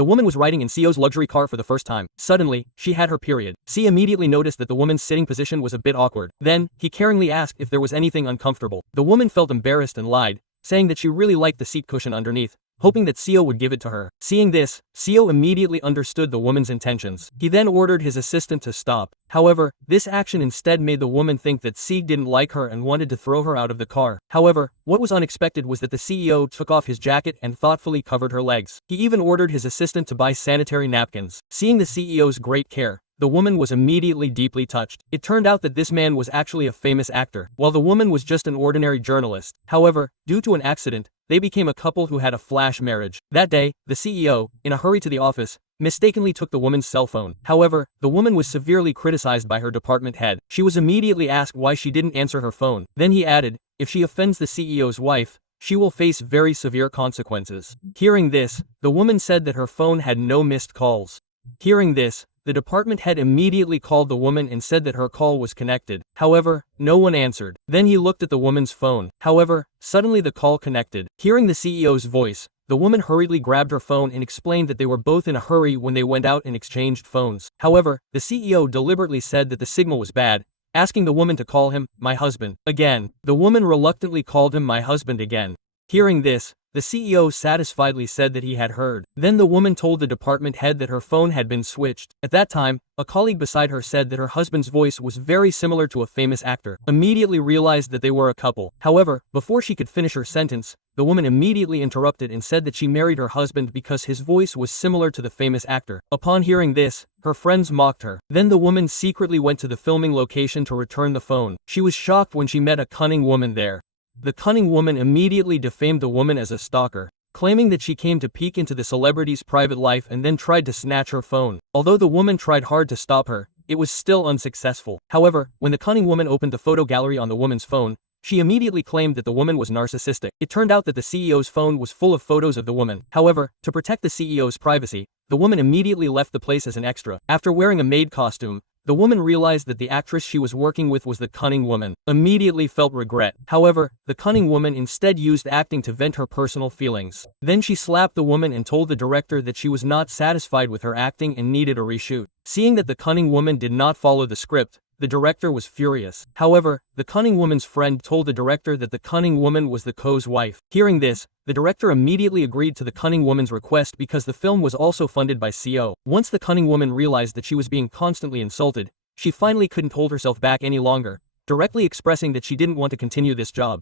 The woman was riding in Seo's luxury car for the first time. Suddenly, she had her period. Se immediately noticed that the woman's sitting position was a bit awkward. Then, he caringly asked if there was anything uncomfortable. The woman felt embarrassed and lied, saying that she really liked the seat cushion underneath, hoping that Seo would give it to her. Seeing this, Seo immediately understood the woman's intentions. He then ordered his assistant to stop. However, this action instead made the woman think that Se didn't like her and wanted to throw her out of the car. However, what was unexpected was that the CEO took off his jacket and thoughtfully covered her legs. He even ordered his assistant to buy sanitary napkins. Seeing the CEO's great care, the woman was immediately deeply touched. It turned out that this man was actually a famous actor, while the woman was just an ordinary journalist. However, due to an accident, they became a couple who had a flash marriage. That day, the CEO, in a hurry to the office, mistakenly took the woman's cell phone. However, the woman was severely criticized by her department head. She was immediately asked why she didn't answer her phone. Then he added, if she offends the CEO's wife, she will face very severe consequences. Hearing this, the woman said that her phone had no missed calls. Hearing this, the department head immediately called the woman and said that her call was connected. However, no one answered. Then he looked at the woman's phone. However, suddenly the call connected. Hearing the CEO's voice, the woman hurriedly grabbed her phone and explained that they were both in a hurry when they went out and exchanged phones. However, the CEO deliberately said that the signal was bad, asking the woman to call him, my husband, again. The woman reluctantly called him my husband again. Hearing this, the CEO satisfiedly said that he had heard. Then the woman told the department head that her phone had been switched. At that time, a colleague beside her said that her husband's voice was very similar to a famous actor. Immediately realized that they were a couple. However, before she could finish her sentence, the woman immediately interrupted and said that she married her husband because his voice was similar to the famous actor. Upon hearing this, her friends mocked her. Then the woman secretly went to the filming location to return the phone. She was shocked when she met a cunning woman there. The cunning woman immediately defamed the woman as a stalker, claiming that she came to peek into the celebrity's private life and then tried to snatch her phone. Although the woman tried hard to stop her, it was still unsuccessful. However, when the cunning woman opened the photo gallery on the woman's phone, she immediately claimed that the woman was narcissistic. It turned out that the CEO's phone was full of photos of the woman. However, to protect the CEO's privacy, the woman immediately left the place as an extra. After wearing a maid costume, the woman realized that the actress she was working with was the cunning woman. Immediately felt regret. However, the cunning woman instead used acting to vent her personal feelings. Then she slapped the woman and told the director that she was not satisfied with her acting and needed a reshoot. Seeing that the cunning woman did not follow the script, the director was furious. However, the cunning woman's friend told the director that the cunning woman was the co's wife. Hearing this, the director immediately agreed to the cunning woman's request because the film was also funded by CO. Once the cunning woman realized that she was being constantly insulted, she finally couldn't hold herself back any longer, directly expressing that she didn't want to continue this job.